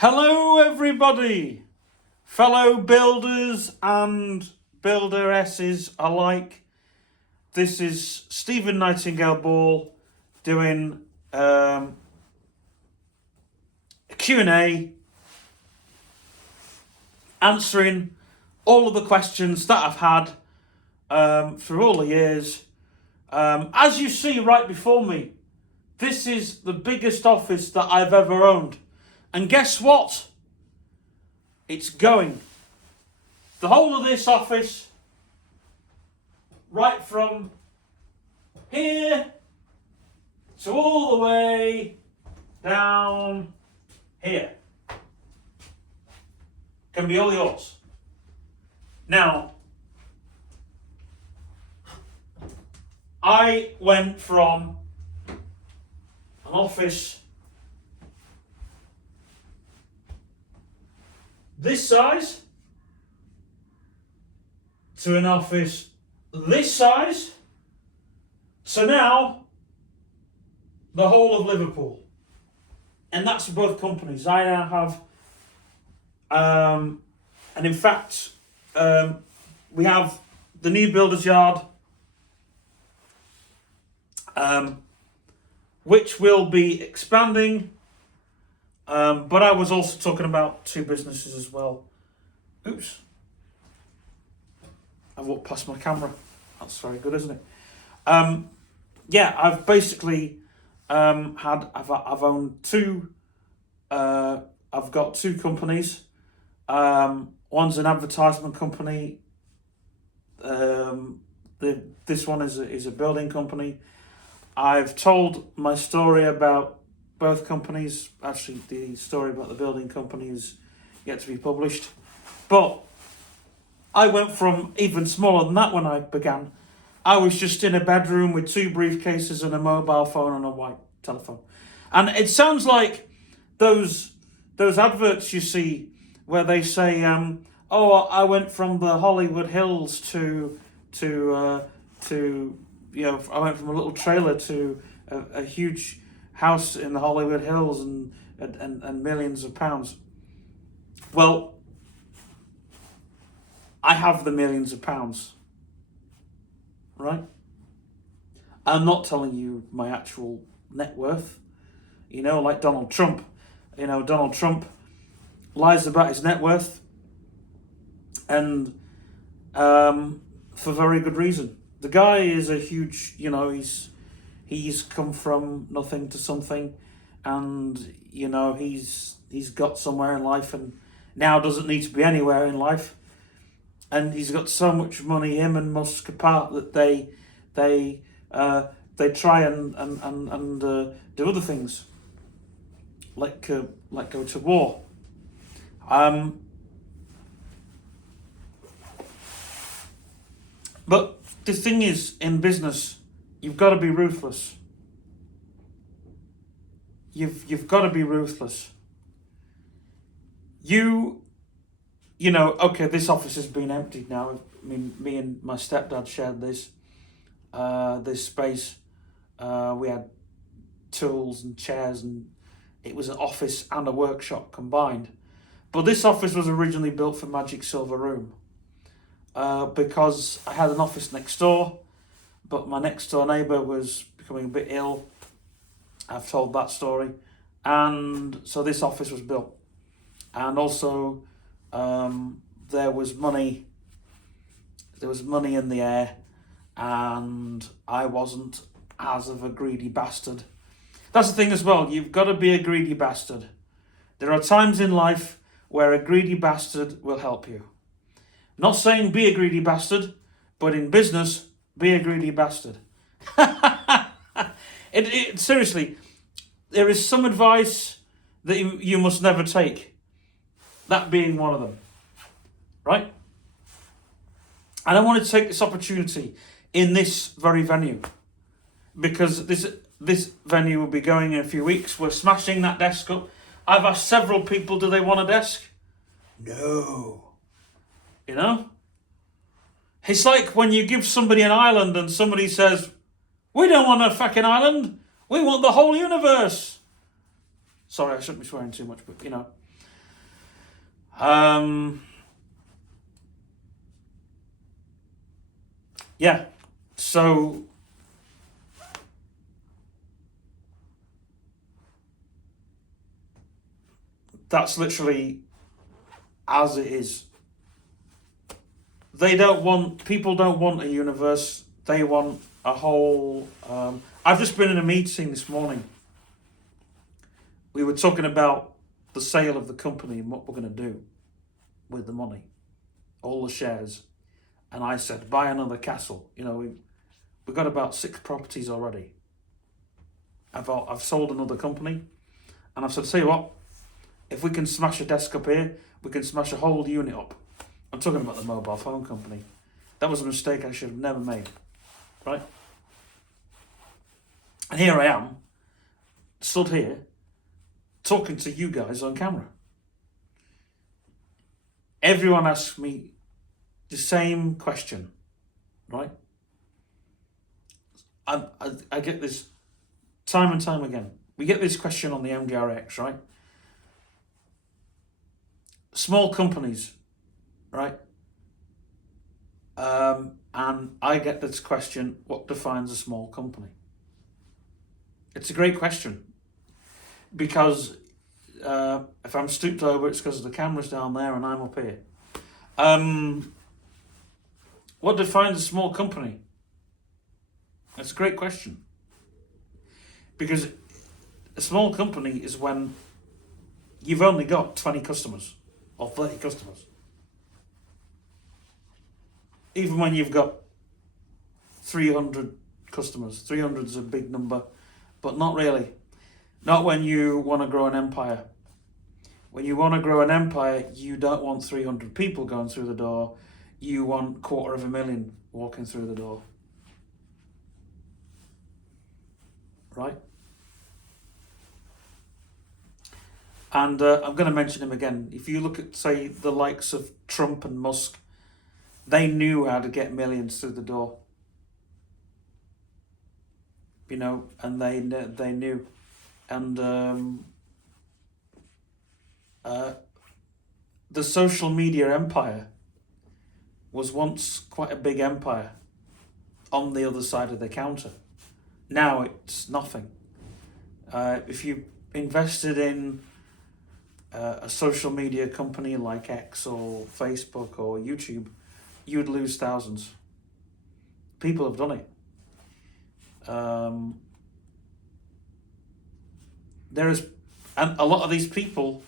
Hello everybody, fellow builders and builderesses alike. This is Stephen Nightingale Ball doing a Q&A, answering all of the questions that I've had through all the years. As you see right before me, this is the biggest office that I've ever owned. And guess what? It's going. The whole of this office, right from here to all the way down here, can be all yours. Now, I went from an office this size to an office this size, so now the whole of Liverpool, and that's for both companies. I now have, and in fact, we have the new builders yard, which will be expanding. But I was also talking about two businesses as well. Oops. I've walked past my camera. That's very good, isn't it? Yeah, I've basically I've owned two. I've got two companies. One's an advertisement company. This one is a building company. I've told my story about both companies. Actually, the story about the building company is yet to be published. But I went from even smaller than that when I began. I was just in a bedroom with two briefcases and a mobile phone and a white telephone. And it sounds like those adverts you see where they say, "Oh, I went from the Hollywood Hills to I went from a little trailer to a huge house in the Hollywood Hills and millions of pounds." Well, I have the millions of pounds, right? I'm not telling you my actual net worth, like Donald Trump. Donald Trump lies about his net worth, and for very good reason. The guy is a huge, he's come from nothing to something, and he's got somewhere in life, and now doesn't need to be anywhere in life, and he's got so much money, him and Musk apart, that they try and do other things, like go to war. But the thing is, in business, you've got to be ruthless. You've got to be ruthless. Okay, this office has been emptied now. I mean, me and my stepdad shared this space. We had tools and chairs, and it was an office and a workshop combined. But this office was originally built for Magic Silver Room. Because I had an office next door, but my next door neighbour was becoming a bit ill. I've told that story. And so this office was built. And also there was money in the air, and I wasn't as of a greedy bastard. That's the thing as well, you've got to be a greedy bastard. There are times in life where a greedy bastard will help you. Not saying be a greedy bastard, but in business, be a greedy bastard. Seriously, there is some advice that you must never take. That being one of them. Right? And I want to take this opportunity in this very venue, because this venue will be going in a few weeks. We're smashing that desk up. I've asked several people, do they want a desk? No. It's like when you give somebody an island and somebody says, "We don't want a fucking island. We want the whole universe." Sorry, I shouldn't be swearing too much, but Yeah, so that's literally as it is. People don't want a universe, they want a whole. I've just been in a meeting this morning. We were talking about the sale of the company and what we're going to do with the money, all the shares. And I said, buy another castle. We've got about 6 properties already. I've sold another company, and I've said, tell you what, if we can smash a desk up here, we can smash a whole unit up. I'm talking about the mobile phone company. That was a mistake I should have never made, right? And here I am, stood here, talking to you guys on camera. Everyone asks me the same question, right? I get this time and time again. We get this question on the MDRX, right? Small companies, right? And I get this question, what defines a small company? It's a great question, because if I'm stooped over, it's because the camera's down there and I'm up here. What defines a small company? That's a great question. Because a small company is when you've only got 20 customers or 30 customers. Even when you've got 300 customers, 300 is a big number, but not really. Not when you want to grow an empire. When you want to grow an empire, you don't want 300 people going through the door. You want 250,000 walking through the door. Right? And I'm going to mention him again. If you look at, say, the likes of Trump and Musk, they knew how to get millions through the door. And they knew. And the social media empire was once quite a big empire on the other side of the counter. Now it's nothing. If you invested in a social media company like X or Facebook or YouTube, you'd lose thousands. People have done it. And a lot of these people,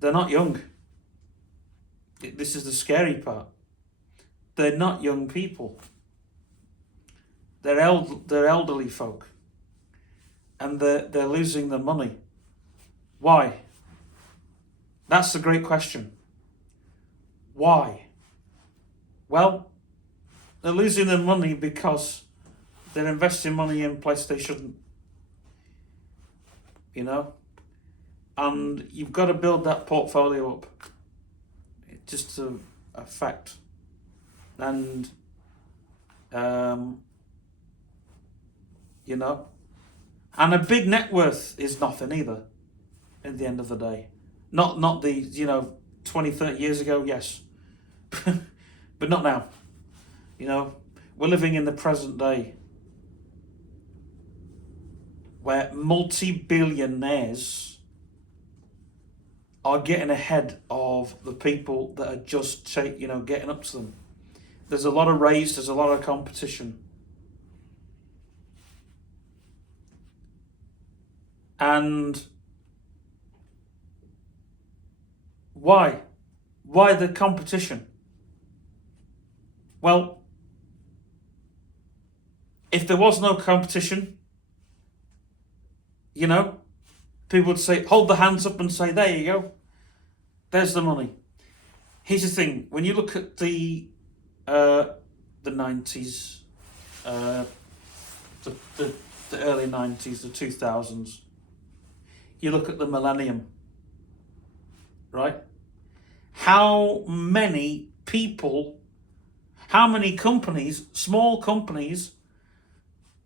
they're not young. This is the scary part. They're not young people. They're elderly folk, and they're losing their money. Why? That's a great question. Why? Well, they're losing their money because they're investing money in place they shouldn't. And you've got to build that portfolio up. It's just a fact. And and a big net worth is nothing either at the end of the day. Not the 20, 30 years ago, yes. But not now. We're living in the present day where multi-billionaires are getting ahead of the people that are just getting up to them. There's a lot of race, there's a lot of competition. And why? Why the competition? Well, if there was no competition, people would say, hold their hands up and say, there you go. There's the money. Here's the thing. When you look at the 90s, the early 90s, the 2000s, you look at the millennium, right? How many people, how many companies, small companies,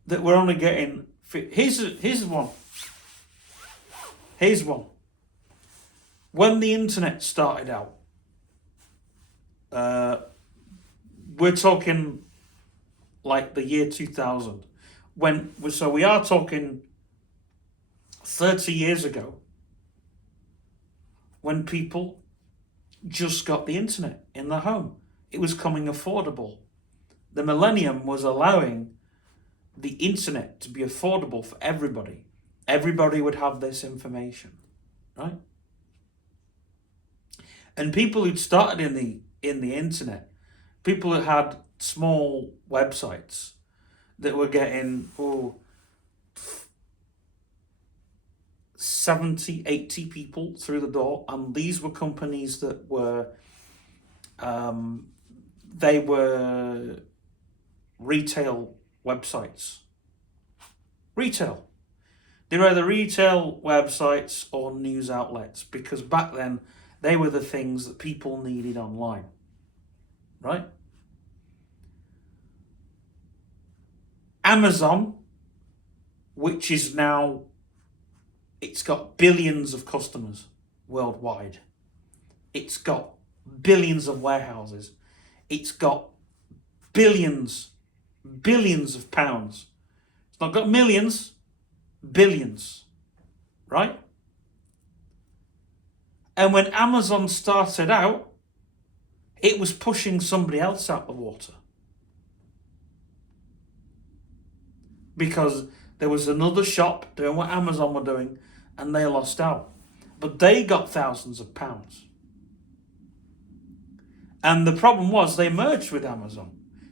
that were only getting... Here's one. Here's one. When the internet started out, we're talking like the year 2000. So we are talking 30 years ago, when people just got the internet in their home. It was coming affordable. The millennium was allowing the internet to be affordable for everybody. Everybody would have this information, right? And people who'd started in the internet, people who had small websites that were getting 70, 80 people through the door, and these were companies that were they were retail websites. Retail. They were either retail websites or news outlets, because back then they were the things that people needed online, right? Amazon, which is now, it's got billions of customers worldwide. It's got billions of warehouses. It's got billions of pounds. It's not got millions, billions, right? And when Amazon started out, it was pushing somebody else out the water, because there was another shop doing what Amazon were doing, and they lost out. But they got thousands of pounds. And the problem was, they merged with Amazon.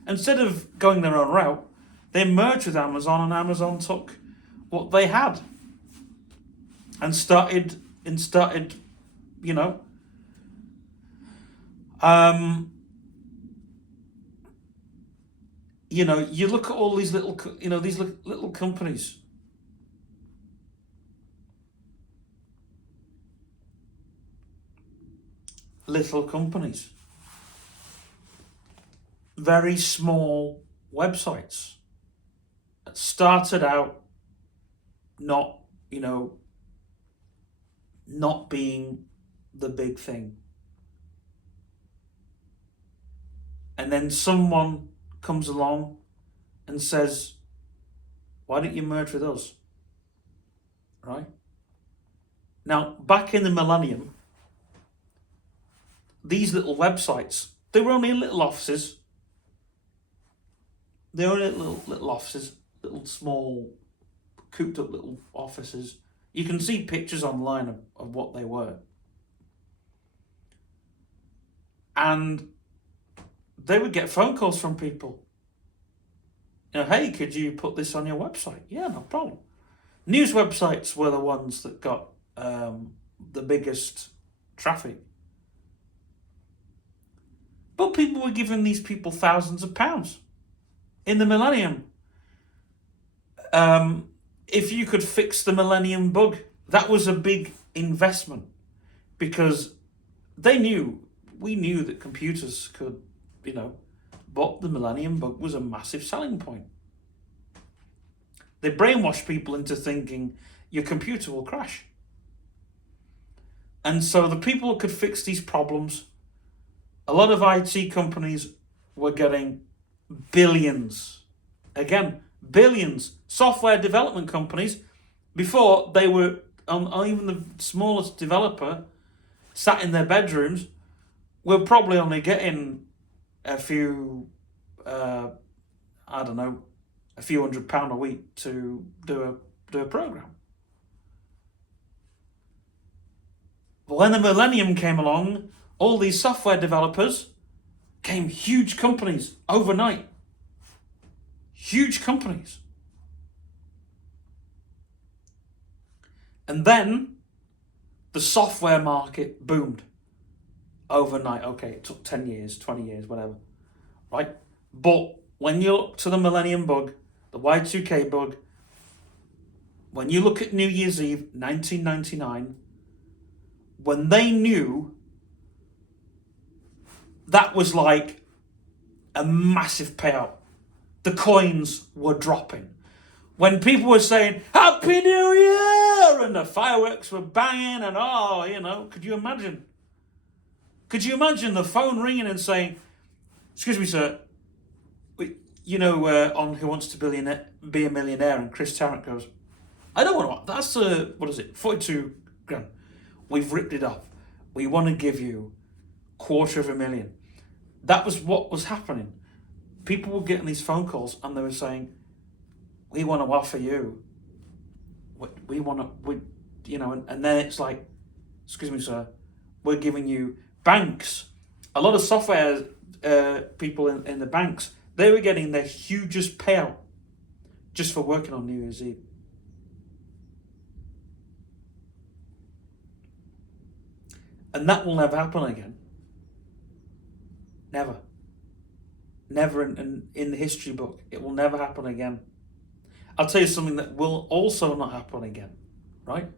Instead of going their own route, they merged with Amazon, and Amazon took what they had and started, you know, you look at all these little, these little companies. Very small websites that started out not being the big thing. And then someone comes along and says, why don't you merge with us? Right? Now, back in the millennium, these little websites, they were only little offices. They were only little offices, little small, cooped up little offices. You can see pictures online of what they were. And they would get phone calls from people. Hey, could you put this on your website? Yeah, no problem. News websites were the ones that got the biggest traffic. But people were giving these people thousands of pounds. In the millennium, if you could fix the millennium bug, that was a big investment, because we knew that computers could, but the millennium bug was a massive selling point. They brainwashed people into thinking your computer will crash. And so the people who could fix these problems, a lot of IT companies were getting billions. Again, billions. Software development companies, before they were, even the smallest developer sat in their bedrooms, were probably only getting a few, a few £100 a week to do a program. But when the millennium came along, all these software developers became huge companies overnight. Huge companies. And then the software market boomed overnight. Okay, it took 10 years, 20 years, whatever, right? But when you look to the millennium bug, the Y2K bug, when you look at New Year's Eve, 1999, when they knew, that was like a massive payout. The coins were dropping. When people were saying, Happy New Year! And the fireworks were banging, and could you imagine? Could you imagine the phone ringing and saying, "Excuse me, sir, on Who Wants to Be a Millionaire," and Chris Tarrant goes, "I don't want to. That's what is it? 42 grand. We've ripped it off. We want to give you $250,000." That was what was happening. People were getting these phone calls and they were saying, "We want to offer you. We want to. And then it's like, "Excuse me, sir, we're giving you banks." A lot of software people in the banks, they were getting their hugest payout just for working on New Year's Eve. And that will never happen again. Never. Never in the history book. It will never happen again. I'll tell you something that will also not happen again, right?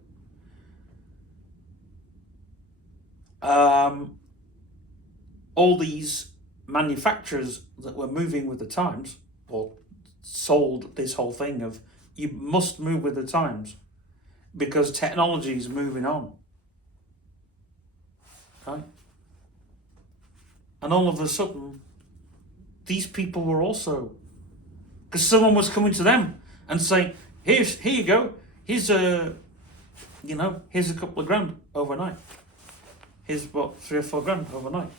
All these manufacturers that were moving with the times, or sold this whole thing of you must move with the times because technology is moving on, right? And all of a sudden, these people were also, because someone was coming to them and saying, here you go, here's a couple of grand overnight. Here's what, 3 or 4 grand overnight.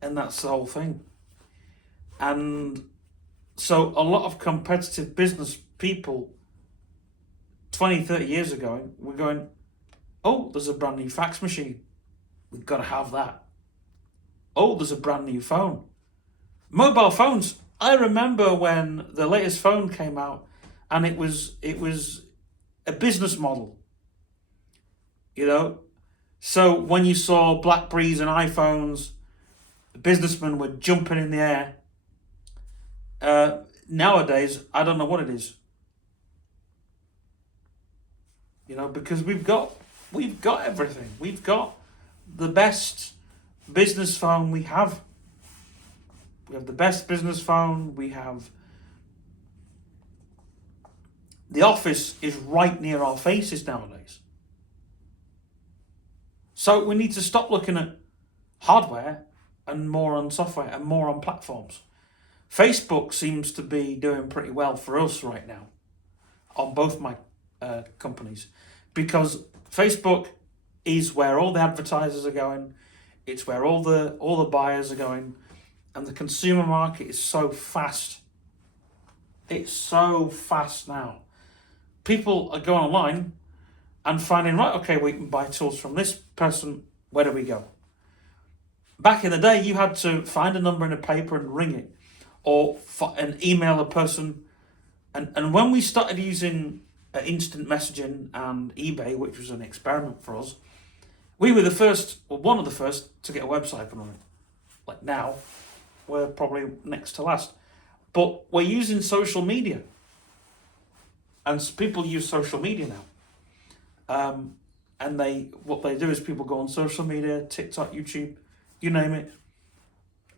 And that's the whole thing. And so a lot of competitive business people 20, 30 years ago were going, "Oh, there's a brand new fax machine. We've got to have that. Oh, there's a brand new phone." Mobile phones. I remember when the latest phone came out and it was a business model. So when you saw BlackBerries and iPhones, the businessmen were jumping in the air. Nowadays, I don't know what it is. Because we've got everything. We've got the best business phone we have. We have the best business phone. We have the office is right near our faces nowadays. So we need to stop looking at hardware and more on software and more on platforms. Facebook seems to be doing pretty well for us right now on both my companies, because Facebook is where all the advertisers are going. It's where all the buyers are going, and the consumer market is so fast. It's so fast now. People are going online and finding, right, okay, we can buy tools from this person. Where do we go? Back in the day, you had to find a number in a paper and ring it, or and email a person. And when we started using instant messaging and eBay, which was an experiment for us, we were one of the first to get a website up and running. Like now, we're probably next to last. But we're using social media. And people use social media now. And what they do is people go on social media, TikTok, YouTube, you name it,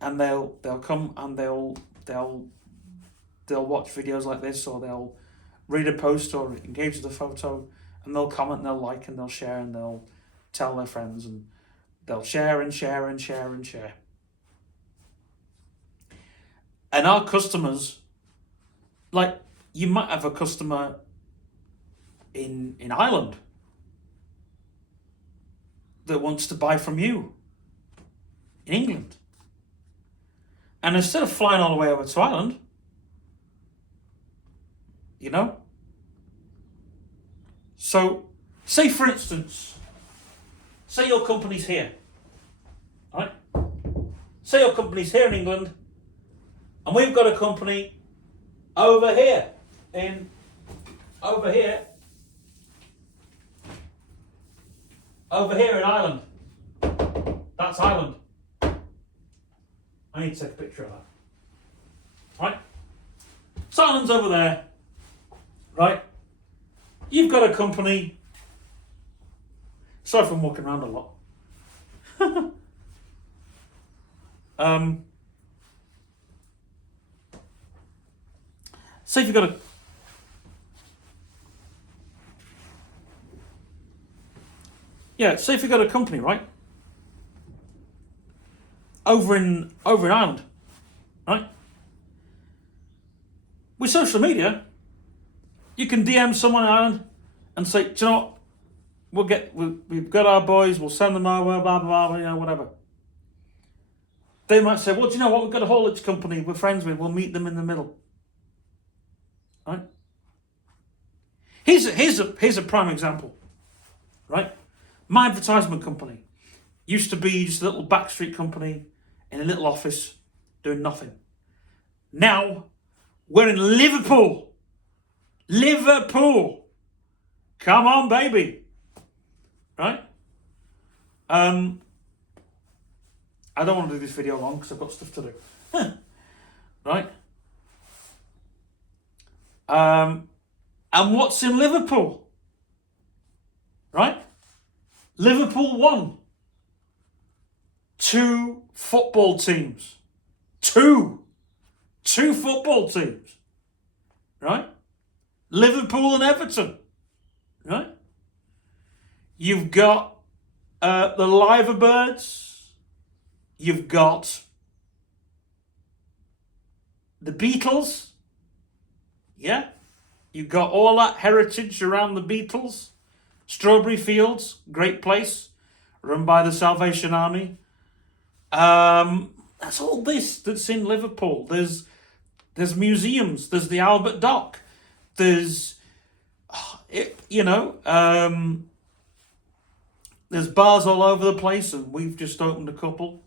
and they'll come and they'll watch videos like this, or they'll read a post or engage with a photo, and they'll comment and they'll like and they'll share and they'll tell their friends, and they'll share and share and share and share. And our customers, like you might have a customer in Ireland that wants to buy from you in England. And instead of flying all the way over to Ireland, so say for instance, say your company's here, right? Say your company's here in England, and we've got a company over here in Ireland. That's Ireland. I need to take a picture of that. Right? So Ireland's over there. Right? You've got a company. Sorry if I'm walking around a lot. Say if you've got Yeah, say if you got a company, right? Over in Ireland, right? With social media, you can DM someone in Ireland and say, do you know what? We've got our boys, we'll send them over, blah, blah, blah, you know, whatever. They might say, well, do you know what? We've got a haulage company we're friends with, we'll meet them in the middle. Right? Here's a prime example, right? My advertisement company used to be just a little backstreet company in a little office doing nothing. Now, we're in Liverpool. Liverpool. Come on, baby. Right? I don't want to do this video long because I've got stuff to do. Right? And what's in Liverpool? Right? Liverpool won 2 football teams. 2 football teams. Right? Liverpool and Everton. Right? You've got the Liverbirds. You've got the Beatles. Yeah? You've got all that heritage around the Beatles. Strawberry Fields, great place, run by the Salvation Army. That's all this that's in Liverpool. There's museums. There's the Albert Dock. There's, there's bars all over the place, and we've just opened a couple.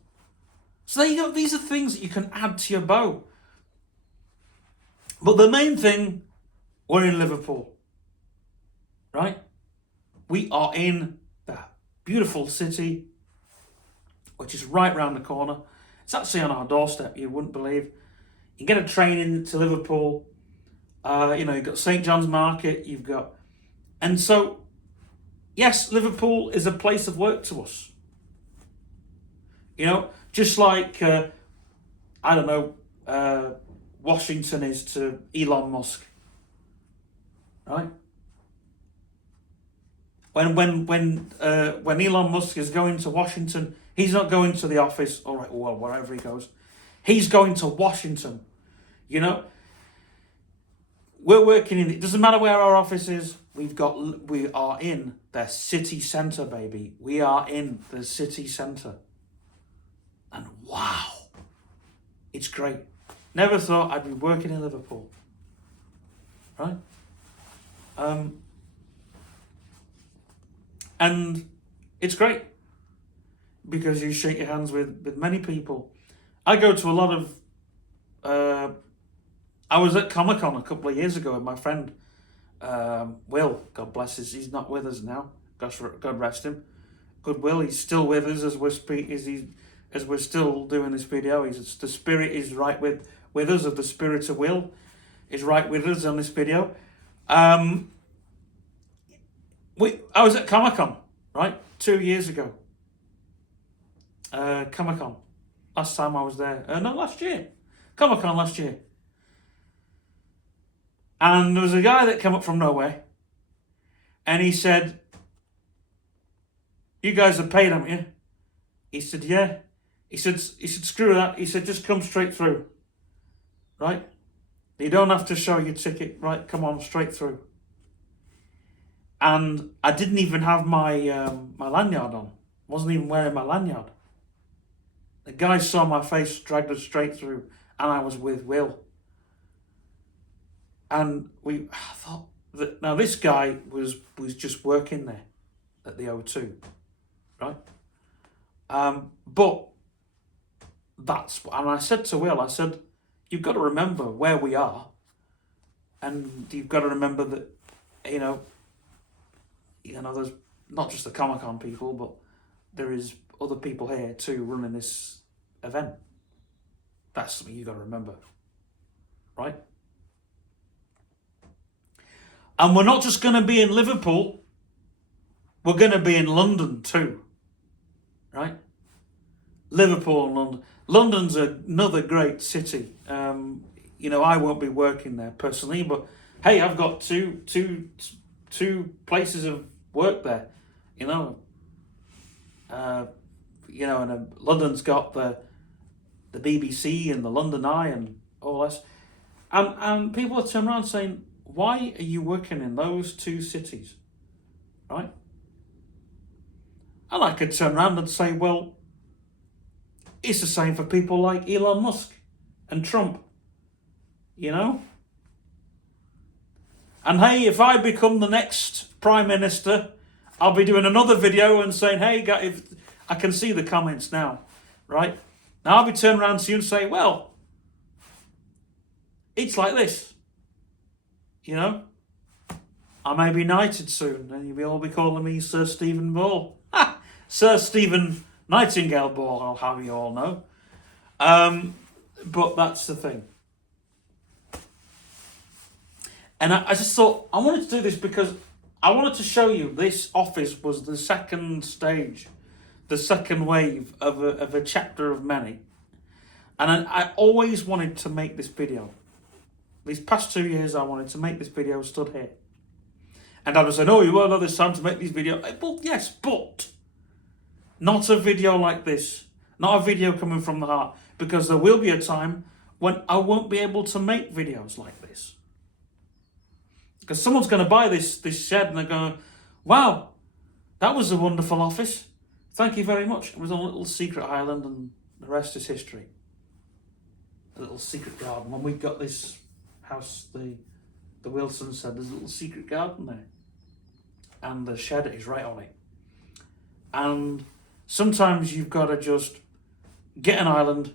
So there you go. These are things that you can add to your bow. But the main thing, we're in Liverpool, right? We are in that beautiful city, which is right round the corner. It's actually on our doorstep, you wouldn't believe. You get a train into Liverpool. You've got St. John's Market, and so, yes, Liverpool is a place of work to us. Just like, Washington is to Elon Musk, right? When Elon Musk is going to Washington, he's not going to the office, all right, well, wherever he goes. He's going to Washington, We're working in, it doesn't matter where our office is, we are in the city centre, baby. We are in the city centre. And wow, it's great. Never thought I'd be working in Liverpool, right? And it's great because you shake your hands with many people. I go to a lot of, I was at Comic-Con a couple of years ago with my friend, Will, God bless us, he's not with us now, God rest him. Good Will, he's still with us as we're still doing this video. The spirit is right with us, of the spirit of Will is right with us on this video. I was at Comic-Con, right, 2 years ago. Comic-Con. Last time I was there. Last year. Comic-Con last year. And there was a guy that came up from nowhere. And he said, "You guys are paid, haven't you?" He said, "Yeah." He said, "Screw that." He said, "Just come straight through. Right? You don't have to show your ticket. Right? Come on, straight through." And I didn't even have my my lanyard on. Wasn't even wearing my lanyard. The guy saw my face, dragged us straight through, and I was with Will. And I thought that now this guy was just working there at the O2, right? But and I said to Will, I said, "You've got to remember where we are, and you've got to remember that, there's not just the Comic-Con people, but there is other people here too running this event. That's something you've got to remember, right? And we're not just going to be in Liverpool, we're going to be in London too, right? Liverpool and London. London's another great city. I won't be working there personally, but hey, I've got two places of work there, you know, and London's got the BBC and the London Eye and all this. And people are turning around saying, why are you working in those two cities? Right? And I could turn around and say, well, it's the same for people like Elon Musk and Trump. You know? And hey, if I become the next Prime Minister, I'll be doing another video and saying, hey, if I can see the comments now, right? Now I'll be turning around to you and say, well, it's like this. You know? I may be knighted soon, and you'll all be calling me Sir Stephen Ball. Ha! Sir Stephen Nightingale Ball, I'll have you all know. But that's the thing. And I just thought, I wanted to do this because I wanted to show you this office was the second stage, the second wave of a chapter of many. And I always wanted to make this video. These past 2 years, I wanted to make this video stood here. And I was saying, oh, you won't know this time to make these videos. Well, yes, but not a video like this. Not a video coming from the heart. Because there will be a time when I won't be able to make videos like this. Because someone's going to buy this shed and they're going, wow, that was a wonderful office. Thank you very much. It was on a little secret island and the rest is history. A little secret garden. When we got this house, the Wilson said there's a little secret garden there. And the shed is right on it. And sometimes you've got to just get an island,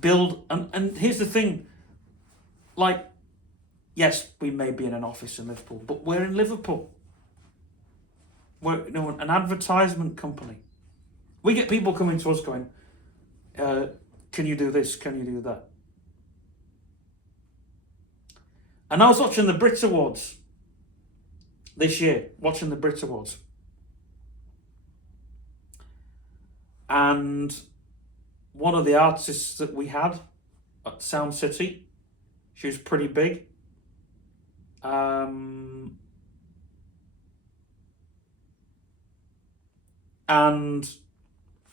build, and here's the thing, like, yes, we may be in an office in Liverpool, but we're in Liverpool. We're, you know, an advertisement company. We get people coming to us going, can you do this? Can you do that? And I was watching the Brit Awards this year, watching the Brit Awards. And one of the artists that we had at Sound City, she was pretty big. And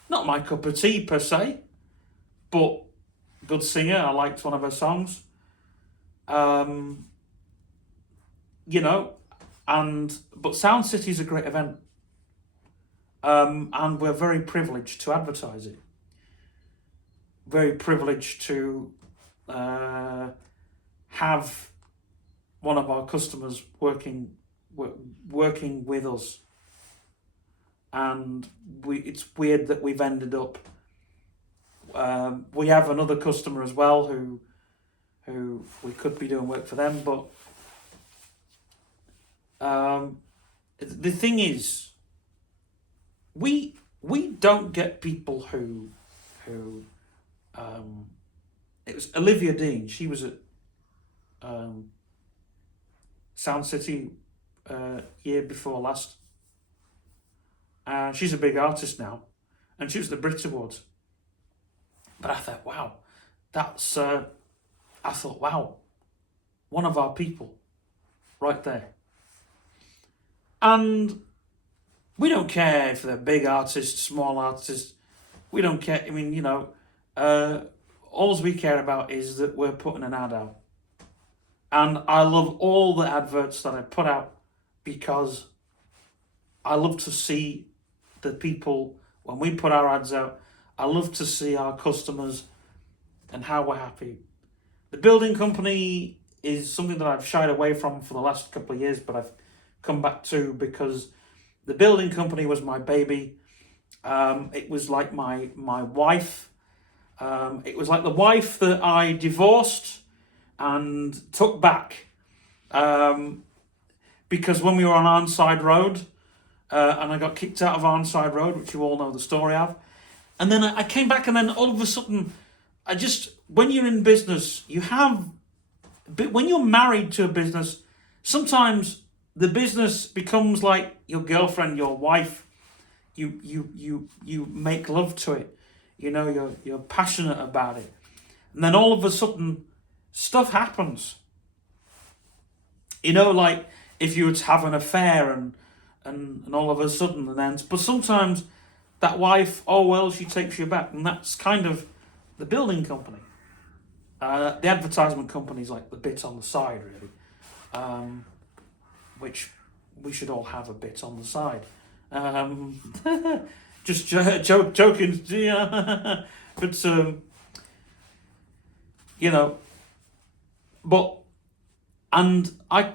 not my cup of tea per se, but good singer. I liked one of her songs. You know, but Sound City is a great event. And we're very privileged to advertise it. Very privileged to have one of our customers working with us. And it's weird that we've ended up. We have another customer as well who we could be doing work for them, but the thing is, we don't get people who it was Olivia Dean. She was at Sound City year before last. She's a big artist now, and she was at the Brit Awards. But I thought, wow, wow, one of our people, right there. And we don't care if they're big artists, small artists. We don't care. I mean, you know, all we care about is that we're putting an ad out. And I love all the adverts that I put out because I love to see the people, when we put our ads out, I love to see our customers and how we're happy. The building company is something that I've shied away from for the last couple of years, but I've come back to because the building company was my baby. It was like my wife. It was like the wife that I divorced and took back. Because when we were on Arnside Road, and I got kicked out of Arnside Road, which you all know the story of, and then I came back, and then all of a sudden, when you're in business, when you're married to a business, sometimes the business becomes like your girlfriend, your wife. You make love to it. You know, you're passionate about it. And then all of a sudden, stuff happens. You know, like if you were to have an affair and all of a sudden, but sometimes That wife, oh well, she takes you back, and that's kind of the building company. The advertisement company is like the bit on the side, really, which we should all have a bit on the side. Just joking, yeah. But you know, but and I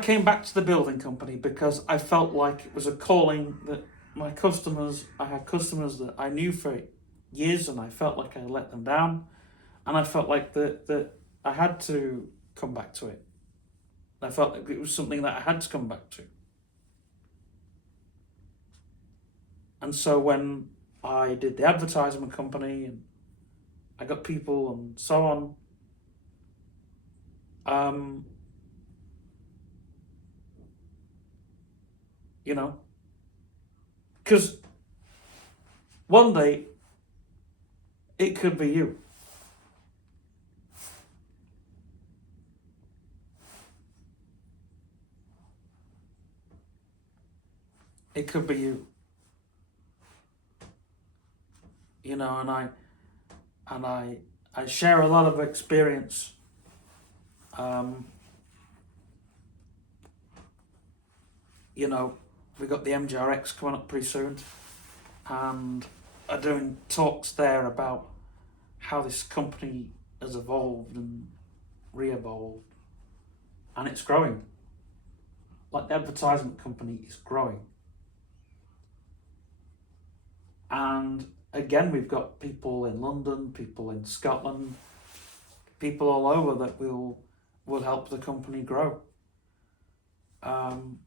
came back to the building company because I felt like it was a calling that my customers. I had customers that I knew for years, and I felt like I let them down, and I felt like that I had to come back to it. I felt like it was something that I had to come back to. And so when I did the advertisement company and I got people and so on, you know, because one day it could be you. It could be you. You know, and I share a lot of experience. You know, we got the MGRX coming up pretty soon, and are doing talks there about how this company has evolved and re-evolved, and it's growing. Like the advertisement company is growing, and again, we've got people in London, people in Scotland, people all over that will help the company grow. And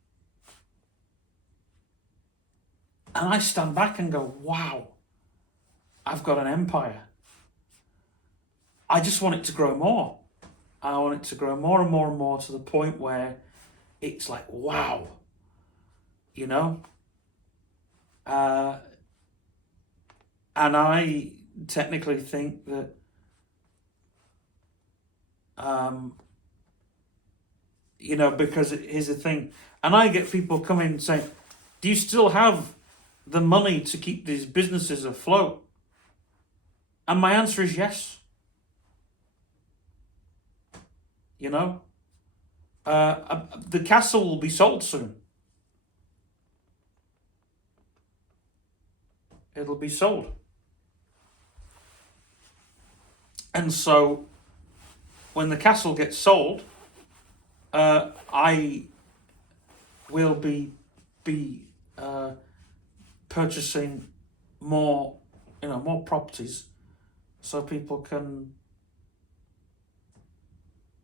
I stand back and go, wow, I've got an empire. I just want it to grow more. I want it to grow more and more and more to the point where it's like, wow, you know? And I technically think that you know, because here's the thing, and I get people coming saying, do you still have the money to keep these businesses afloat? And my answer is yes. You know, the castle will be sold soon. It'll be sold. And so when the castle gets sold, I will be purchasing more, you know, more properties, so people can,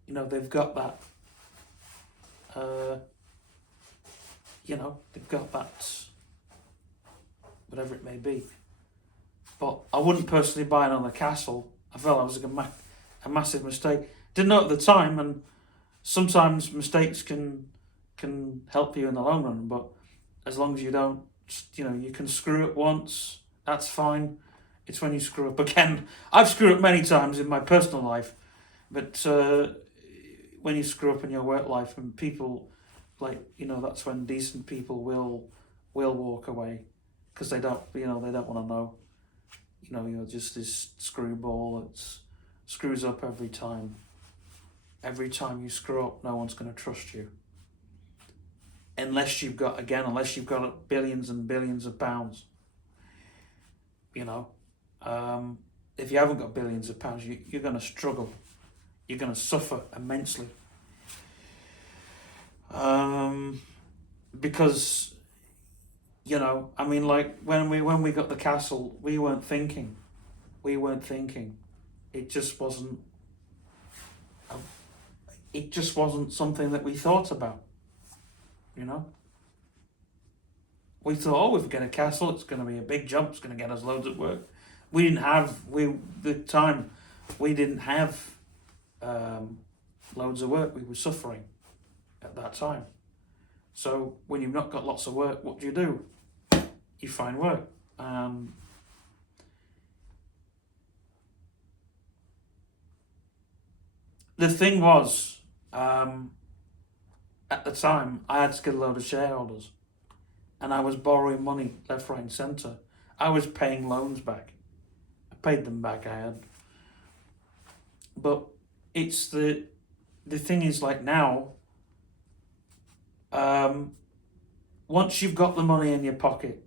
you know, they've got that, you know, they've got that, whatever it may be. But I wouldn't personally buy another castle. I felt that was a massive mistake. Didn't know at the time, and sometimes mistakes can help you in the long run. But as long as you don't, you know, you can screw up once. That's fine. It's when you screw up again. I've screwed up many times in my personal life, but when you screw up in your work life, and people, like, you know, that's when decent people will walk away, because they don't, you know, they don't want to know. You know, you're just this screwball that screws up every time. Every time you screw up, no one's going to trust you. Unless you've got billions and billions of pounds. You know, if you haven't got billions of pounds, you're going to struggle. You're going to suffer immensely. Because, you know, I mean, like when we got the castle, we weren't thinking. It just wasn't. It just wasn't something that we thought about. You know. We thought, oh, if we get a castle, it's going to be a big jump. It's going to get us loads of work. We didn't have loads of work. We were suffering at that time. So when you've not got lots of work, what do? You find work. The thing was, at the time, I had to get a load of shareholders, and I was borrowing money left, right, and centre. I was paying loans back. I paid them back, I had. But it's the thing is, like, now, once you've got the money in your pocket,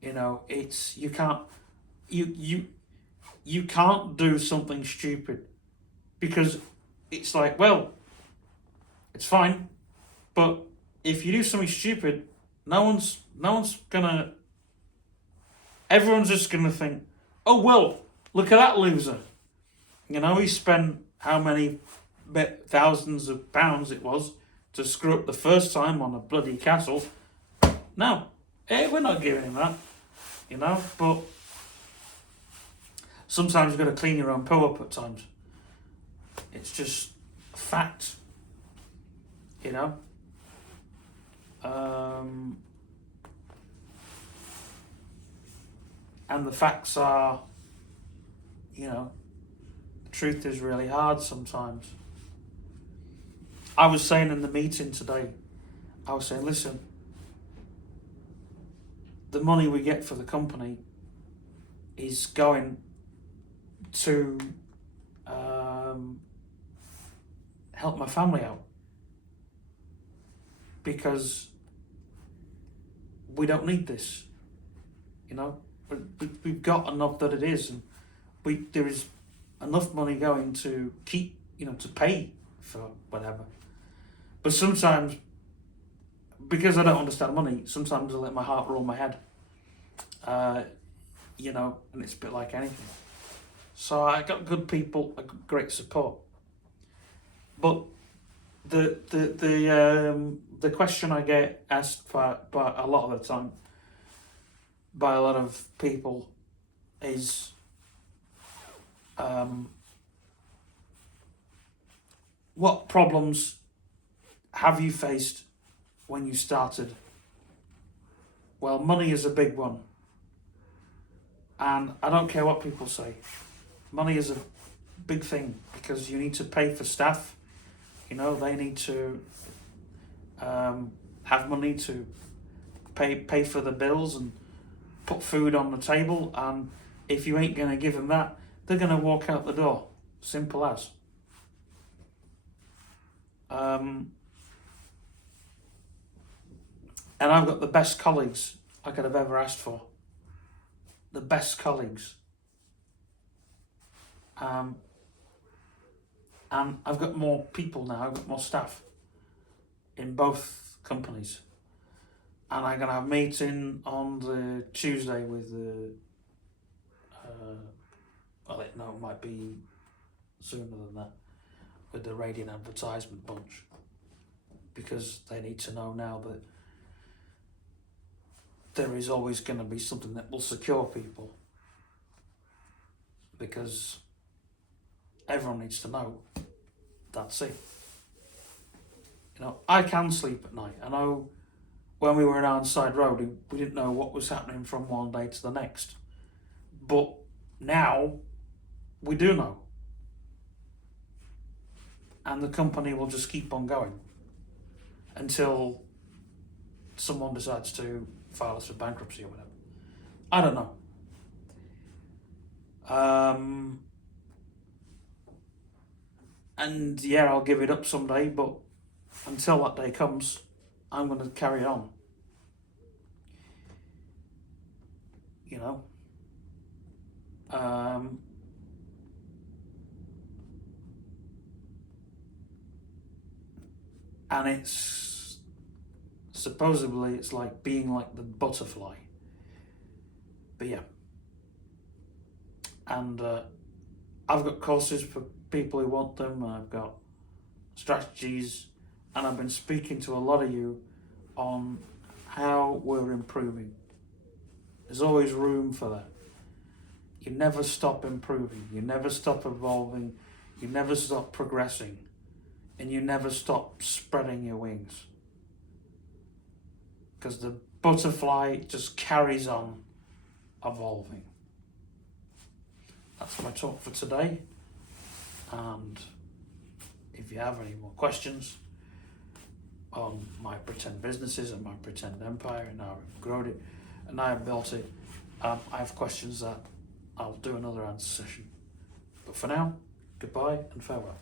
you know, it's, you can't do something stupid, because it's like, well, it's fine, but if you do something stupid, no one's gonna, everyone's just gonna think, oh well, look at that loser. You know, he spent how many thousands of pounds it was to screw up the first time on a bloody castle. No, hey, we're not giving him that. You know, but sometimes you've got to clean your own poo up at times. It's just a fact. You know. And the facts are, you know, the truth is really hard sometimes. I was saying in the meeting today, I was saying, listen, the money we get for the company is going to help my family out, because we don't need this, you know. We've got enough that it is, and there is enough money going to keep, you know, to pay for whatever. But sometimes, because I don't understand money, sometimes I let my heart rule my head, you know, and it's a bit like anything. So I got good people, a great support. But the question I get asked by a lot of the time by a lot of people is, what problems have you faced when you started? Well, money is a big one. And I don't care what people say. Money is a big thing, because you need to pay for staff. You know, they need to have money to pay for the bills and put food on the table. And if you ain't going to give them that, they're going to walk out the door. Simple as. And I've got the best colleagues I could have ever asked for. The best colleagues. And I've got more people now, I've got more staff in both companies. And I'm going to have a meeting on the Tuesday with the, it might be sooner than that, with the radio and advertisement bunch. Because they need to know now that there is always going to be something that will secure people. Because everyone needs to know that's it. You know, I can sleep at night. I know when we were in Ironside Road, we didn't know what was happening from one day to the next. But now, we do know. And the company will just keep on going until someone decides to file us for bankruptcy or whatever. I don't know. And yeah, I'll give it up someday, but until that day comes, I'm going to carry on. You know? And it's supposedly it's like being like the butterfly. But yeah. And I've got courses for people who want them, and I've got strategies, and I've been speaking to a lot of you on how we're improving. There's always room for that. You never stop improving, you never stop evolving, you never stop progressing, and you never stop spreading your wings. Because the butterfly just carries on evolving. That's my talk for today. And if you have any more questions on my pretend businesses and my pretend empire and how I've grown it, Nair-Belti. I have questions that I'll do another answer session. But for now, goodbye and farewell.